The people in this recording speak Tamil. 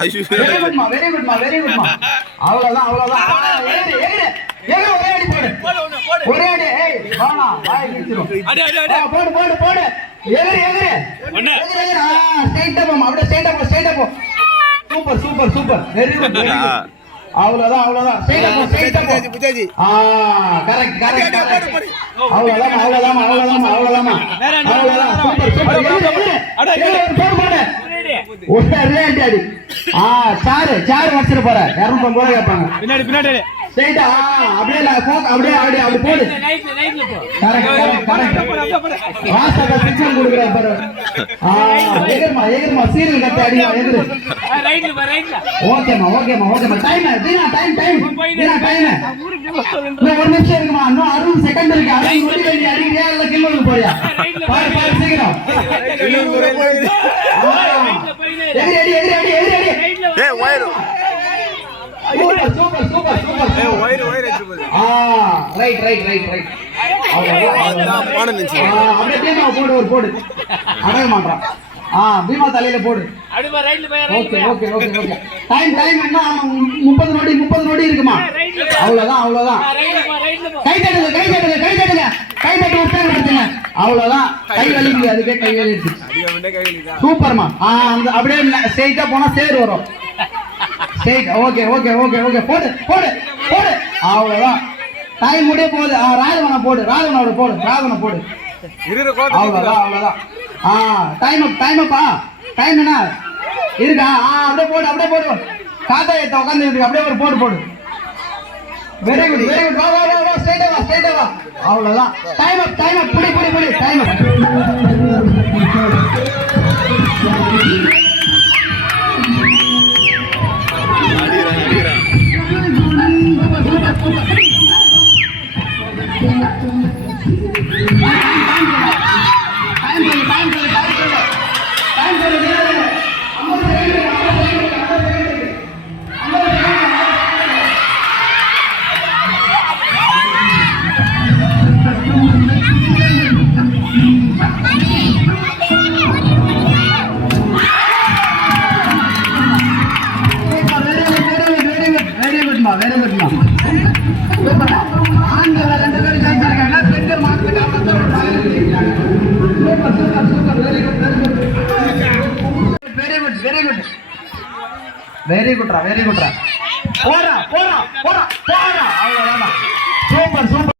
வெரி குட்மா வெரி குட்மா வெரி குட்மா. அவ்வளவுதான் அவ்வளவுதான். ஒரே அடி போடு ஒரே அடி. ஏய் வாடா வாய் கிச்சிரும். போடு போடு போடு. எகிரு ஸ்ட்ரைட்டா போ. அப்படியே ஸ்ட்ரைட்டா போ ஸ்ட்ரைட்டா போ. Super super super. Very good very good. அவ்வளவுதான் அவ்வளவுதான். ஸ்ட்ரைட்டா போ ஸ்ட்ரைட்டா போ. Correct correct correct. அவ்வளவுதான் அவ்வளவுதான் அவ்வளவுதான் அவ்வளவுதான் அவ்வளவுதான். Super super. போடு போடு. ஒரே அடி அடி. சாரு வச்சிர போற. 250 ரூபாய் கேட்பாங்க. பின்னாடி பின்னாடி ஸ்ட்ரைட்டா. அப்படியே அப்படியே அப்படியே அப்படி போடு. Correct correct correct. வாசக சிக்னல் கொடுக்குற பாரு. எகிர்மா எகிர்மா. சீரியல் கட்ட அடி எகிரு. ரைட்ல பா ரைட்ல. ஓகேமா ஓகேமா ஓகேமா. Time Deena time Deena time. இன்னும் 1 நிமிஷம் இருக்குமா. இன்னும் 60 செகண்ட் இருக்கு. 60 நொடி நீ அடிக்கிறியா இல்ல கில்லுக்கு போறியா? பாரு பாரு சீக்கிரம். எகிரி எகிரி எகிரி எகிரி எகிரி. ஏய் wire. Super super super super. ஏய் வயர் வயர் ஏத்து போடு. Right right right right. அதான் பாட நிச்சு. அப்படியே பீமா போடு ஒரு போடு. அடங்க மாட்றான். பீமா தலையில போடு. அப்படியே பா ரைட்ல பா right. Okay okay okay okay. Time time என்ன 30 நொடி இருக்குமா. அவ்வளவுதான் அவ்வளவுதான். கை தட்டுங்க கை தட்டுங்க கை தட்டுங்க. கை தட்டி உட்கார்ந்து விட்டுங்க. அவ்வளவுதான். கை வலிக்குது அதுக்கே கை வலிக்குது. சூப்பர்மா. அந்த அப்படியே ஸ்ட்ரைட்டா போனா சேர் வரும். Straight. Okay okay okay okay. போடு போடு போடு. அவ்வளவுதான். டைம் முடிய போகுது. ராஜவன போடு. ராஜவனோட போடு. ராஜவன போடு. அவ்வளவுதான் அவ்வளவுதான். டைம் அப் டைம் அப்பா. டைம் என்ன இருக்கா? அப்படியே போடு அப்படியே போடு. காத்தா ஏத்த உட்கார்ந்து இருக்கு. அப்படியே ஒரு போடு போடு. Very good very good. வா வா வா ஸ்ட்ரைட்டா வா ஸ்ட்ரைட்டா வா. அவ்வளவுதான். டைம் அப் புடி புடி புடி. Time up. வெரி குட்ரா வெரி குட்ரா. போடா போடா போடா போடா. அவ்வளவுதான். Super super.